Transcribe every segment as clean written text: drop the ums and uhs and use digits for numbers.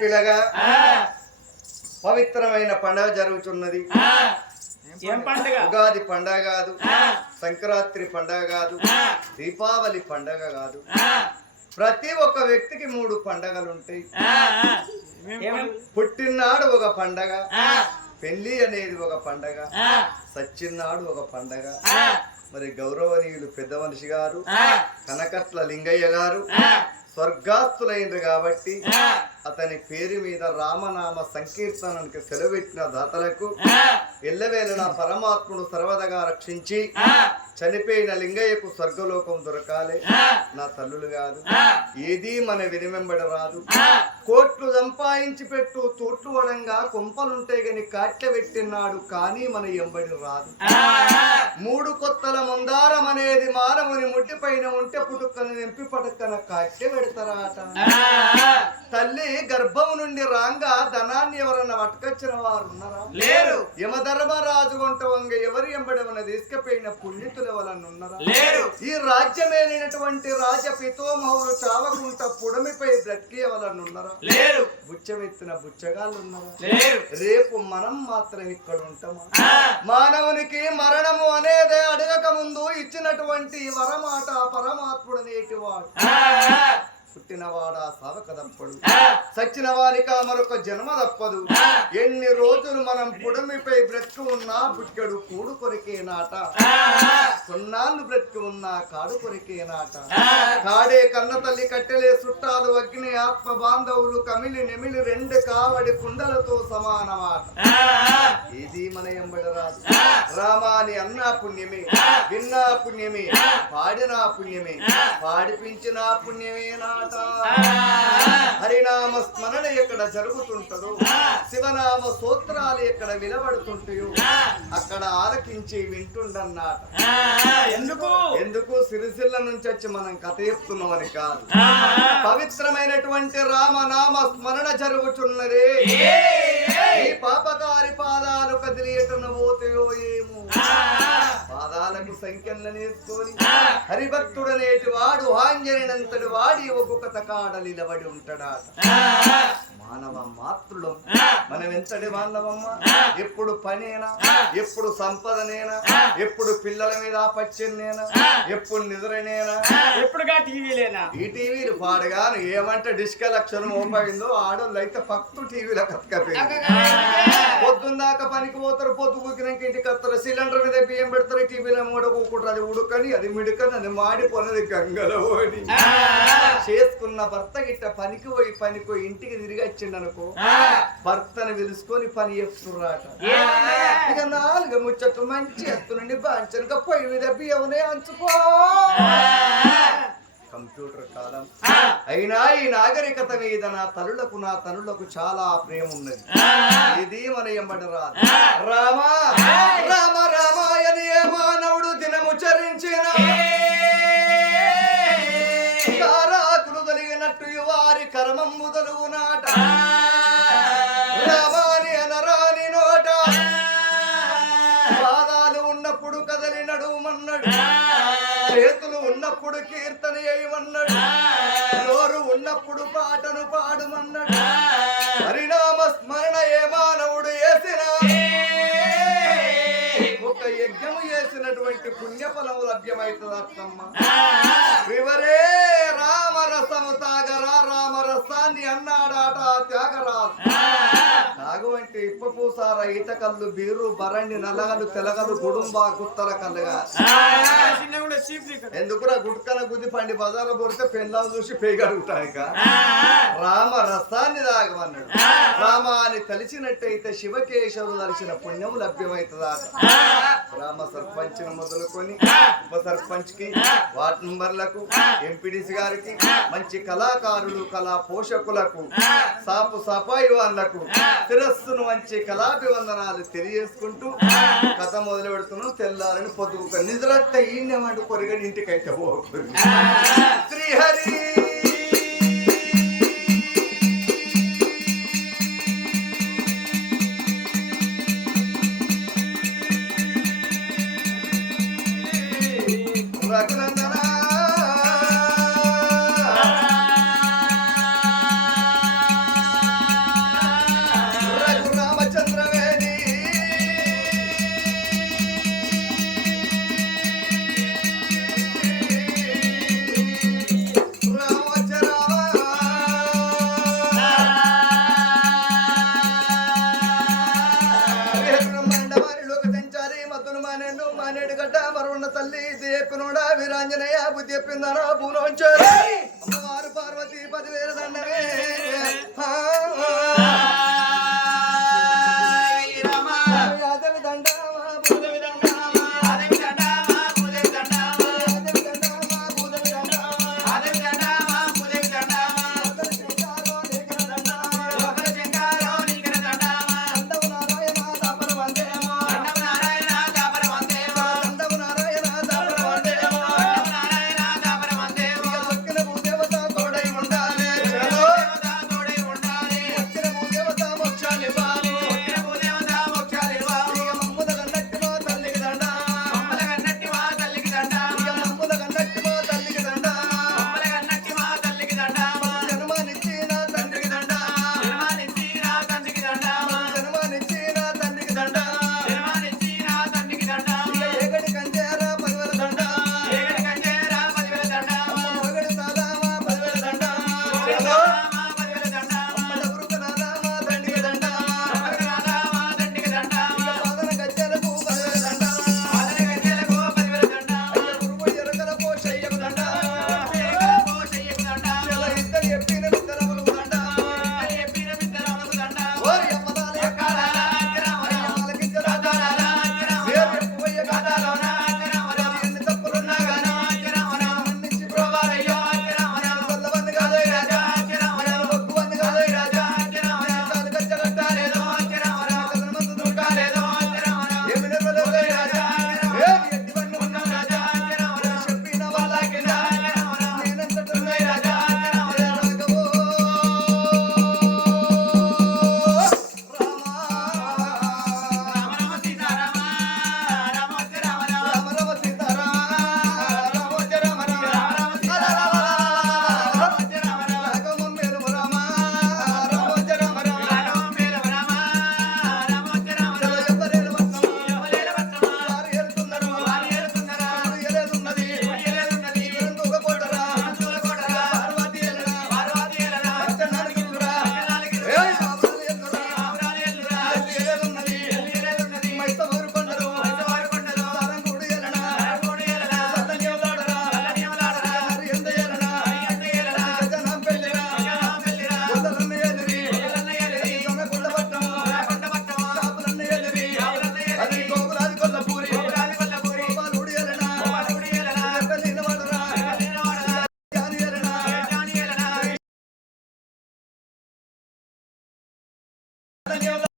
పిల్లగా పవిత్రమైన పండుగ జరుగుతున్నది. ఉగాది పండుగ కాదు, సంక్రాంతి పండుగ కాదు, దీపావళి పండుగ కాదు. ప్రతి ఒక్క వ్యక్తికి 3 పండుగలు ఉంటాయి. పుట్టినాడు ఒక పండగ, పెళ్లి అనేది ఒక పండగ, సచ్చినాడు ఒక పండగ. మరి గౌరవనీయులు పెద్ద మనిషి గారు కనకట్ల లింగయ్య గారు స్వర్గాస్తులైంది కాబట్టి అతని పేరు మీద రామనామ సంకీర్తనానికి సెలవెట్టిన దాతలకు ఎల్లవేళ పరమాత్ముడు సర్వదగా రక్షించి చనిపోయిన లింగయ్యకు స్వర్గలోకం దొరకాలి. నా తల్లులు కాదు, ఏది మన వినిమెంబడి రాదు. కోట్లు సంపాదించి పెట్టు తోట్లు వడంగా కొంపలుంటే గని కాట్ల పెట్టినాడు, కానీ మన ఎంబడి రాదు. 3 కొత్తల మందారం అనేది మానవుని ముట్టి పైన ఉంటే పుట్టుకను నింపి పడకన కాట్ల పెడతారాట. తల్లి గర్భం నుండి రాంగా ధనాన్ని ఎవరన్నా పట్టుకొచ్చిన వారు ఉన్నారా? లేరు. యమధర్మరాజు వంట వంగ ఎవరి ఎంబడమన్న తీసుకుపోయిన పుణ్యతులు ఎవరన్నా ఉన్నారా? లేరు. ఈ రాజ్యమేలినటువంటి రాజ పితోమహులు చావకుంట పుడమిపై బ్రతికి ఎవరన్నా ఉన్నారా? లేరు. బుచ్చమెత్తిన బుచ్చగాళ్ళు ఉన్నారా? లేరు. రేపు మనం మాత్రం ఇక్కడ ఉంటామా? మానవునికి మరణము అనేది అడగక ముందు ఇచ్చినటువంటి వరమాట పరమాత్ముడు నేటివాడు. పుట్టినవాడా సావక తప్పడు, సచ్చిన వారిక మరొక జన్మ తప్పదు. ఎన్ని రోజులు మనం పుడమిపై బ్రతికి ఉన్నా బుట్టెడు కూడు కొరికే నాట, కొన్నాళ్ళు బ్రతికి ఉన్నా కాడు కొరికే నాట. కాడే కన్న తల్లి కట్టెలే చుట్టాలు అగ్ని ఆత్మ బాంధవులు కమిలి నెమిలి 2 కావడి కుండలతో సమానమాట. ఇది మన ఎంబడి రాదు. రామాని అన్నా పుణ్యమే, విన్నా పుణ్యమే, పాడినా పుణ్యమే, పాడిపించినా పుణ్యమే నాట. హరినామ స్మరణ ఎక్కడ జరుగుతుంటదో, శివనామ స్తోత్రాలు ఎక్కడ వినబడుతుంటాయో అక్కడ ఆలకించి వింటుండన్నమాట. ఎందుకు సిరిసిల్ల నుంచి వచ్చి మనం కథ చెప్తున్నామని కాదు, పవిత్రమైనటువంటి రామనామ స్మరణ జరుగుతున్నదే. ఈ పాపకారి పాదాలు కదిలియటన పోతాయో ఏమో, పాదాలకు సంఖ్యలనేసుకొని హరిభక్తుడనేటి వాడు ఆంజనేయునంతటి వాడి ఒక్కొక్క కాడ నిలబడి ఉంటాడాట. మానవ మాతృడు మనం ఎంతటి వాళ్ళమమ్మ? ఎప్పుడు పనేనా, ఎప్పుడు సంపదనేనా, ఎప్పుడు పిల్లల మీద పచ్చినేనా, ఎప్పుడు నిద్రనేనా, ఎప్పుడుగా టీవీలేనా? ఈ టీవీలు పాడగాను ఏమంటే డిస్క లక్షలు మోపైందో ఆడోళ్ళు అయితే పక్తు టీవీలో కతకపోయింది. పొద్దుందాకా పనికి పోతారు, పొద్దు కూకినాక ఇంటికి వస్తారు, సిలిండర్ మీద బియ్యం పెడతారు, టీవీలో మూడకుంటారు. అది ఉడుకని అది మిడుకని అది మాడిపోయినది గంగలో చేసుకున్న భర్త గిట్ట పనికి పోయి ఇంటికి తిరిగి వచ్చిండనుకో, భర్తను పిలుచుకొని పని చేస్తున్నారట. ఇక 4 ముచ్చట్లు మంచి ఎత్తు నుండి బాంచనుక పొయ్యి మీద బియ్యమునే అంచుకో. కంప్యూటర్ కాలం అయినా ఈ నాగరికత మీద నా తనులకు చాలా ప్రేమ ఉన్నది. ఇది మన ఎంబడి రాదు. రామ రామ రామాయని ఏ మానవుడు దినము చరించిన కారాకులు తొలిగినట్టు వారి కర్మం మొదలుగు నాట. రామాని అనరాని నోట పాదాలు ఉన్నప్పుడు కదలి నడుమన్నాడు, చేతులు ఉన్నప్పుడు కీర్తన చేయమన్నాడు, నోరు ఉన్నప్పుడు పాటను పాడుమన్నాడు. హరినామ స్మరణ ఏ మానవుడు చేసిన ఒక యజ్ఞము చేసినటువంటి పుణ్యఫలము లభ్యమవుతుంది. అత్తమ్మ వివరే రామరసము తాగరా, రామరసాన్ని అన్నాడాట త్యాగరాజు. తాగు అంటే ఇప్పపూసార, ఈత కళ్ళు, బీరు, బరండి, నల్లగలు, తెలగలు, గుడుంబ, గుత్తల కళ్ళుగా. ఎందుకురా గుట్కన గుద్ది పండి బజార్లో పొడితే పెళ్ళాలు చూసి పేగడుగుతాయిక. రామ రసాన్ని తాగమన్నాడు. రామాన్ని తలిచినట్టయితే శివకేశవులు తలిచిన పుణ్యము లభ్యమవుతుందా. గ్రామ సర్పంచ్ మొదలుకొని ఉప సర్పంచ్ కి, వార్డు మెంబర్లకు, ఎంపీడీసీ గారికి, మంచి కళాకారులు, కళా పోషకులకు, సాపు సఫాయి వాళ్ళకు శిరస్సును మంచి కళాభివందనాలు తెలియజేసుకుంటూ కథ మొదలు పెడుతున్నాం. తెల్లారని పొద్దుకు నిద్రత్త ఈయనమంటూ కొరిగని ఇంటికైతే పోతుంది. శ్రీహరి తల్లి ఇది చెప్పినోడా వీరాంజనేయ బుద్ధి చెప్పిందనా పూనోంచారు అమ్మవారు పార్వతి 10,000 దండమే యాదవి దండామా భూదేవి దండామా ఆదేవి దండామా భూదేవి దండామా ఆదేవి దండామా భూదేవి దండామా ఆదేవి దండామా భూదేవి దండామా లోకల శంకరో నీకర దండామా దండవు నారాయణ దాపర వందేమో దండవు నారాయణ దాపర వందేమో దండవు నారాయణ దాపర వందేమో దండవు నారాయణ దాపర వందేమో దొక్కిన భూదేవత తోడై ఉండాలి దేవత తోడై ఉండాలి వచ్చిన భూదేవత మోక్షాలు ఇవ్వాలి వచ్చిన భూదేవత మోక్షాలు ఇవ్వాలి మమ్ముద గన్నట్టి మా తల్లికి దండ మమ్మల గన్నట్టి మా తల్లికి దండ మమ్ముద గన్నట్టి మా తల్లికి దండ మమ్మల గన్నట్టి మా తల్లికి దండ జన్మనిచ్చి నా తండ్రికి దండ జన్మనిచ్చి నా తండ్రికి దండ జన్మనిచ్చి నా తండ్రికి దండ జన్మనిచ్చి నా తండ్రికి దండ ఏగడి కంజేరా 10,000 దండ ఏగడి కంజేరా 10,000 దండ మొగడి సాదామా 10,000 దండ సాదామా 10,000 దండ డబురుక నాదామా దండికి దండ డబురుక నాదామా దండికి దండ పాదన గజ్జలకు 10,000 దండ పాదన గజ్జలకు 10,000 దండ గురువు ఎరకలకు శయ్యకు దండ ఎరకలకు శయ్యకు దండ ఇద్దరు చెప్పిన విత్తనములకు దండ ఇద్దరు చెప్పిన విత్తనములకు దండ ఓరి అమ్మదాల ఎక్కాలాల అక్కరామరా అమ్మలకించరాదాల అక్కరామరా వేరు ఎక్కువయ్య గాదాలోన అక్కరామరా ఎన్ని తప్పులున్నా గాని అక్కరామరా మన్నించి ప్రోవాలయ్యో అక్కరామరా కొల్లవన్ని కాదోయ్ రాజా అక్కరామరా బొక్కువన్ని కాదోయ్ రాజా అక్కరామరా కాదు గచ్చగట్టాలేదో అక్కరామరా కదనమందు దూకాలేదో అక్కరామరా ఏమి నిర్మలోయ్ రాజా అక్కరామరా ఏమి ఎట్టివన్నీ ఉన్నాం రాజా అక్కరామరా చెప్పిన వాళ్ళకింద అక్కరామరా నేనంతటున్నోయ్ రాజా అక్కరామరా రాఘవో రామ సీతారామ రామోజ రామ రామ సీతారామ రామోజ రామ రామోజ రామ రాఘవం మేలు రామ రామోజ రామ రాఘవం మేలు రామ రామోజ రామ ఎవరేలు వత్తం ఎవరేలు వత్తం వారు ఏలుతున్నారు వారు ఏలుతున్నారు ఏలేదున్నది ఏలేదున్నది ఎందుకు కోటరా ఎందుకు కోటరా పార్వతి ఏలరా పార్వతి ఏలరా అచ్చనానికి ఇల్లురా అచ్చనానికి ఏయ్ బాబురాలు ఎల్లురా బాబురాలు ఎల్లురా ఏలేదున్నది ఏలేదున్నది మైసవారు కొండలు మైసవారు కొండలు సారంగూడు ఏలనా సారంగూడు ఏలనా సల్లనియలాడరా సల్లనియలాడరా హరి ఎంత ఏలనా హరి ఎంత ఏలనా గజనం పెళ్ళిరా గజనం పెళ్ళిరా కొండలన్న ఎదిరి కొండలన్న ఎదిరి దొనకొండ పట్టం దొనకొండ పట్టం కాపులన్న ఎదిరి కాపులన్న ఎదిరి అది గోకులాది కొల్లపూరి గోకులాది కొల్లపూరి గోపాలుడు ఏలనా గోపాలుడు ఏలనా ఎక్కలిన వాడరా ఎక్కలిన వాడరా జాని ఏలనా జాని ఏలనా సల్లనియలాడరా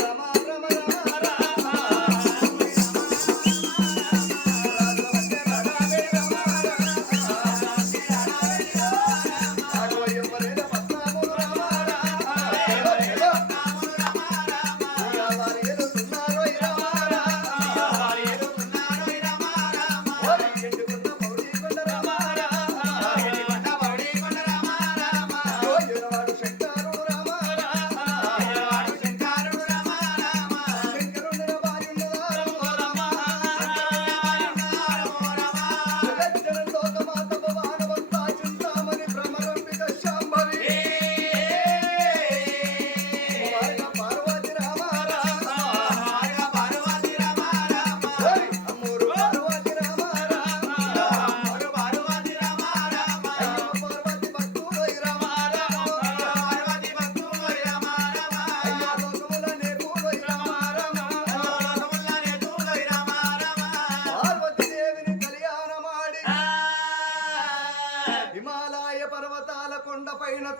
రామ రామ రామ రామ రామ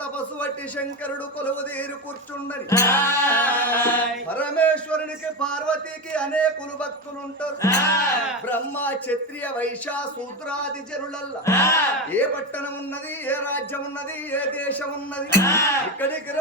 తపస్సు బట్టి శంకరుడు కొలువుదీరు కూర్చుండని పరమేశ్వరునికి పార్వతికి అనేకులు భక్తులుంటారు. బ్రహ్మ క్షత్రియ వైశ్య శూద్రాది జనులల్లా ఏ పట్టణం ఉన్నది, ఏ రాజ్యం ఉన్నది, ఏ దేశం ఉన్నది, ఇక్కడికి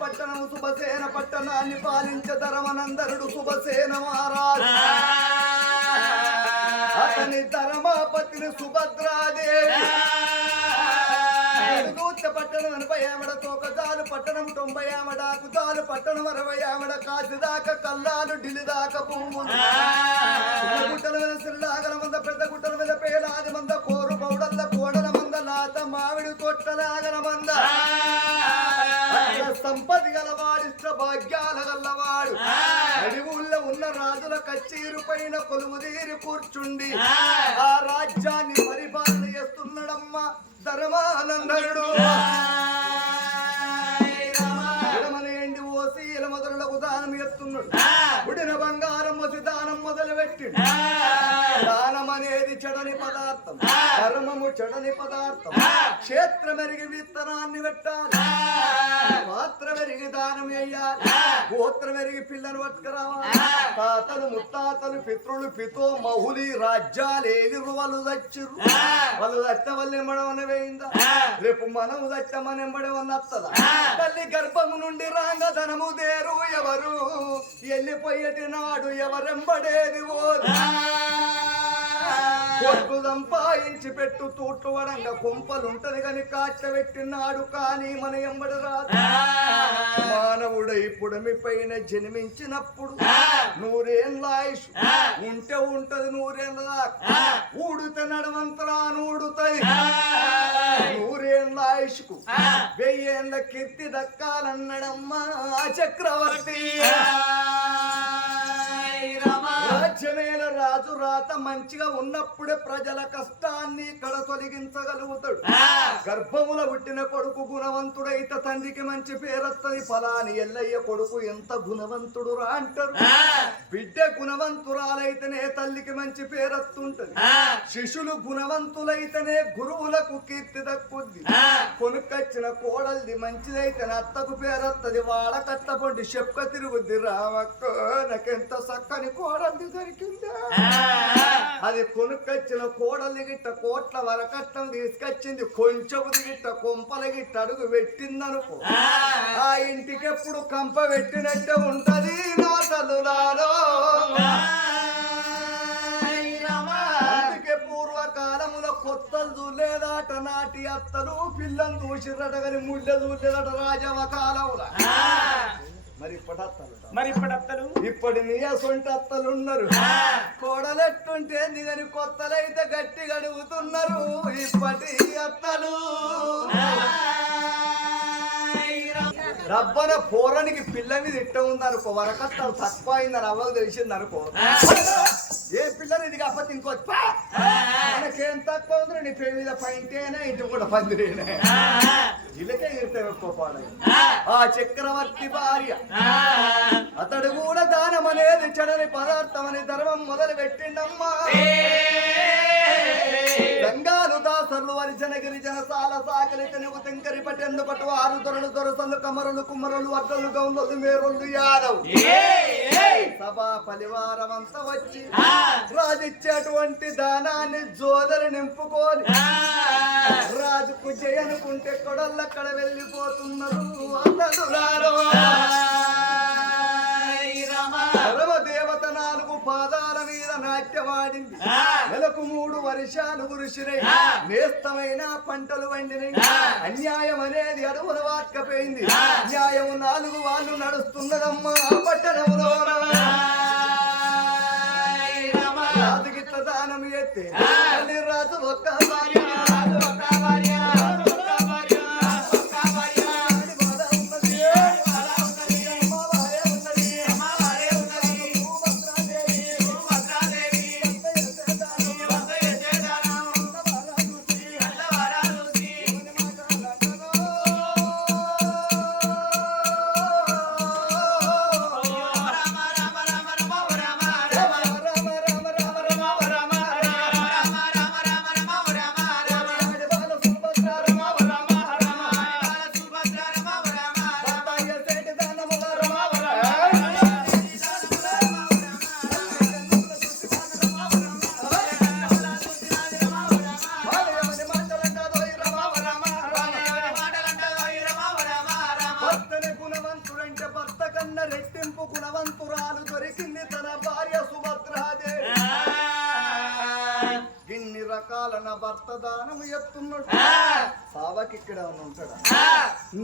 పట్టణము శుభసేన పట్టణాన్ని పాలించ ధర్మనందరుడు శుభసేన మహారాజు. అతని ధర్మాపతిని సుభద్రాదేవి పట్టణం 80 ఆవిడ తోకజాలు పట్టణం 90 ఆవిడ ఆకుజాలు పట్టణం 60 ఆవిడ కాశిదాకా కల్లాలు ఢిల్లీ దాకా భూములు గుట్టల మీద సిల్లాగల మంద పెద్ద గుట్టల మీద పేలాది మంద కోరు పౌడల్ల కోడల మంద లాత మామిడి తొట్టలాగల మంద సంపత్తి గలవాడిష్ట భాగ్యాల గల్లవాడు అడవుల్లో ఉన్న రాజుల కచ్చీరు పైన కొలువుదీరి కూర్చుండి ఆ రాజ్యాన్ని పరిపాలన చేస్తున్నాడమ్మా ధర్మానందరుడు. ఎడమనేండి ఓసి ఇలా మొదలకు దానం ఎత్తున్నాడు. ఉడిన బంగారం వచ్చి దానం మొదలు పెట్టిండు. దానం అనేది చెడని పదార్థం, ధర్మము చెడని పదార్థం. క్షేత్రం ఎరిగి విత్తనాన్ని పెట్టాలి, మాత్రం ఎరిగి దానం వేయాలి, గోత్రం ఎరిగి పిల్లను పట్టుకురావాలి. తాతలు ముత్తాతలు పితృలు పితో మహులి రాజ్యాలేలి వాళ్ళు దచ్చిరు. వాళ్ళు దచ్చ వాళ్ళు ఎంబడమని వేయిందా, రేపు మనం దచ్చమని ఎంబడమని వస్తుందా? తల్లి గర్భము నుండి రాంగధనము దేరు ఎవరు, వెళ్ళిపోయేటి నాడు ఎవరెంబడేది ఓరు. కొడుకు సంపాదించి పెట్టు తూట్లు వడంగా కొంపలుంటది కాని కాచ పెట్టినాడు కానీ మన ఎంబడి రాదు. మానవుడై పుడమి పైన జన్మించినప్పుడు 100 ఏళ్ళ ఆయుష్ ఉంటే ఉంటది. 100 ఏళ్ళ దాకా ఊడితే నడవంతరా ఊడుతుంది. 100 ఏళ్ళ ఆయుష్కు 1000 ఏళ్ళ కీర్తి దక్కాలన్నాడమ్మా చక్రవర్తి. రాజ్యమేల రాజు రాత మంచిగా ఉన్నప్పుడే ప్రజల కష్టాన్ని ఇక్కడ తొలగించగలుగుతాడు. గర్భముల పుట్టిన కొడుకు గుణవంతుడైతే తండ్రికి మంచి పేరొత్తది. ఫలాని ఎల్లయ్య కొడుకు ఎంత గుణవంతుడు రా అంటారు. బిడ్డ గుణవంతురాలైతేనే తల్లికి మంచి పేరొత్తుంటది. శిష్యులు గుణవంతులైతేనే గురువులకు కీర్తి దక్కుద్ది. కొనుక్కొచ్చిన కోడల్ది మంచిదైతే అత్తకు పేరొత్తది. వాళ్ళ కట్టపండి చెప్ప తిరుగుద్ది. రామక్క నాకెంత చక్కని కోడల్ది దొరికిందా. అది కొనుక్కొచ్చిన కోడలి గిట్ట కోట్ల వరకట్నం తీసుకొచ్చింది. కొంచెం గిట్ట కొంపల గిట్ట అడుగు పెట్టిందనుకో, ఆ ఇంటికెప్పుడు కంప పెట్టినట్టే ఉంటది నా తల్లులారో. అందుకే పూర్వకాలములో కొత్తలు చూడలేదాట నాటి అత్తలు, పిల్లని చూసిరట కానీ ముళ్ళ చూడలేదట రాజవ కాలంలో. మరి ఇప్పటి నీ సొంటి అత్తలు ఉన్నారు. కోడలెట్టుంటే దిగని కొత్తలైతే గట్టి గడుగుతున్నారు ఇప్పటి అత్తలు. రబ్బన పోరానికి పిల్ల మీద ఇట్ట ఉందనుకో, వరకట్టాలు తక్కువ అయిందని అవ్వకు తెలిసింది అనుకో, ఏ పిల్లని ఇది కాకపోతే ఇంకోటి మనకేం తక్కువ ఉంది. నీ పే మీద పైంటేనే ఇంటి కూడా పందిరేనే ఇళ్ళకే ఇరుతాడు. ఆ చక్రవర్తి భార్య అతడు కూడా దానం అనేది చెడని పదార్థం అని ధర్మం మొదలు పెట్టిండమ్మా. గంగాలు దాసర్లు వరిజనగిరి జనసాల సాగరి కనుగు తెంకరి పట్టెందు పట్టు ఆరు దొరలు దొరసలు కమరులు కుమ్మరులు అడ్డలు గౌండలు మేరులు యాదవ్ సభా పరివారమంతా వచ్చి రాజిచ్చేటువంటి దానాన్ని జోదరి నింపుకొని రాజుకు జయనుకుంటే కొడళ్ళక్కడ వెళ్ళిపోతున్నారు దేవత 4 పాదాల మీద నాట్యమాడింది నెలకు 3 వర్షాలు కురిసినాయి నేస్తమైన పంటలు వండినాయి అన్యాయం అనేది అడుగుల వాక్కపోయింది న్యాయం 4 వాళ్ళు నడుస్తున్నదమ్మా పట్టణంలో రాజుగిట్ల దానం ఎత్తే రాజు ఒక్క రెట్టింపు గుణవంతురాలు దొరికింది తన భార్య సుభద్రాదేవి ఇన్ని రకాల నా భర్త దానం ఎత్తున్నాడు సావకి ఇక్కడ ఉంటాడా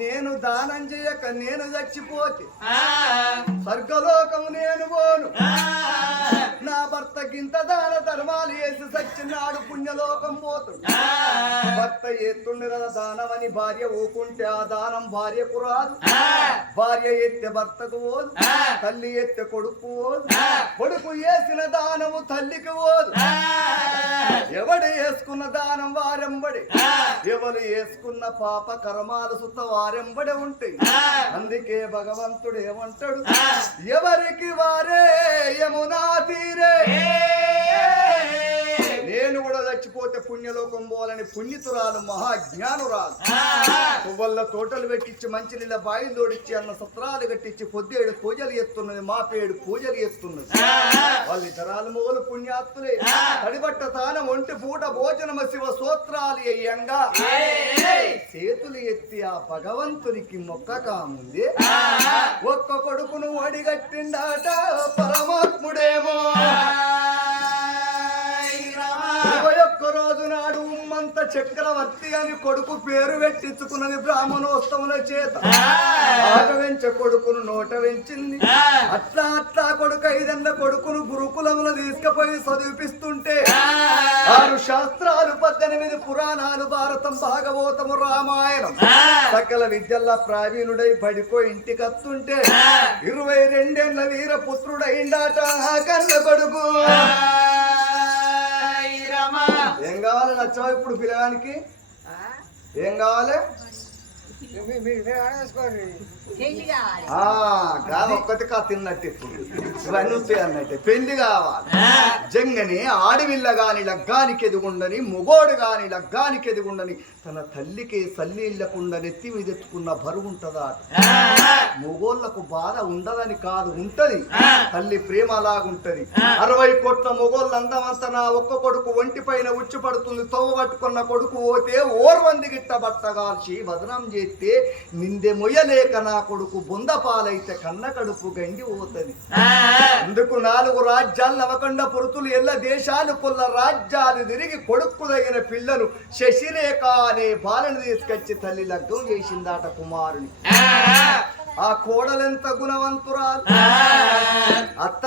నేను దానం చేయక నేను చచ్చిపోతే స్వర్గలోకము నేను పోను నా భర్త గింత దాన ధర్మాలు వేసి సచ్చినాడు పుణ్యలోకం పోతాడు భర్త ఎత్తుండి కదా దానం అని భార్య ఊకుంటే ఆ దానం భార్యకు రాదు భార్య ఎత్తే భర్తకు పోదు తల్లి ఎత్తే కొడుకు పోదు కొడుకు వేసిన దానము తల్లికి పోదు ఎవడు వేసుకున్న దానం వారెంబడి ఎవరు వేసుకున్న పాప కర్మాలు సుత వారెంబడి ఉంటాయి అందుకే భగవంతుడు ఏమంటాడు ఎవరికి వారే యమునా తీరే నేను కూడా చచ్చిపోతే పుణ్యలోకం పోవాలని పుణ్యతురాలు మహాజ్ఞానురాలు పువ్వుల తోటలు పెట్టించి మంచినీళ్ళ బాయిలు తోడిచ్చి అన్న సత్రాలు కట్టించి పొద్దేడు పూజలు ఎత్తున్నది మాపేడు పూజలు ఎత్తున్నది వాళ్ళ ఇతరాలు మొగలు పుణ్యాత్తులే తడిబట్ట తానం ఒంటి పూట భోజనమ శివ సూత్రాలు అయ్యంగా చేతులు ఎత్తి ఆ భగవంతునికి మొక్కక ముందే ఒక్క కొడుకును ఒడిగట్టిండాట పరమాత్ముడేమో 21 రోజు నాడు ఉమ్మంత చక్రవర్తి అని కొడుకు పేరు పెట్టించుకున్నది బ్రాహ్మణోత్సవుల చేత ఆట వెంచ కొడుకును నోట వెంచింది అట్లా అట్లా కొడుకు 5 ఏళ్ల కొడుకును గురుకులములు తీసుకుపోయి చదివిపిస్తుంటే 6 శాస్త్రాలు 18 పురాణాలు భారతం భాగవతము రామాయణం సకల విద్యల్లా ప్రావీణుడై పడిపోయి ఇంటికి వస్తుంటే 22 ఏళ్ల వీరపుత్రుడైండాట ఆ కన్న కొడుకు ఏం కావాలి నచ్చావు ఇప్పుడు పిల్లగానికి ఏం కావాలి ఒక్కటి కా తిన్నట్టు ఇప్పుడు ఇవన్నీ ఉంటాయి అన్నట్టే పెళ్లి కావాలి జంగని ఆడవిల్ల గాని లగ్గానికి ఎదుగుండని మొగోడు గాని లగ్గానికి ఎదుగుండని తన తల్లికి సల్లీళ్లకుండా నెత్తి మీద ఎత్తుకున్న బరువు ఉంటదా మొగోళ్లకు బాధ ఉండదని కాదు ఉంటది తల్లి ప్రేమ అలాగుంటది 60 కోట్ల మొగోళ్ళు అందమంతా నా ఒక్క కొడుకు ఒంటి పైన ఉచ్చి పడుతుంది తవ్వ పట్టుకున్న కొడుకు పోతే ఓర్వంది గిట్ట బట్టగాల్చి బదనం చేస్తే నిందె మొయ్యలేక నా కొడుకు బొందపాలైతే కన్న కడుపు గండి పోతది అందుకు 4 రాజ్యాలు నవకండ పురుతులు ఎల్ల దేశాలు కొల్ల రాజ్యాలు తిరిగి కొడుకు దగ్గర పిల్లలు శశిరేఖ అనే బాలను తీసుకొచ్చి తల్లి లగ్గం చేసిందాట కుమారుని ఆ కోడలెంత గుణవంతురాలు అత్త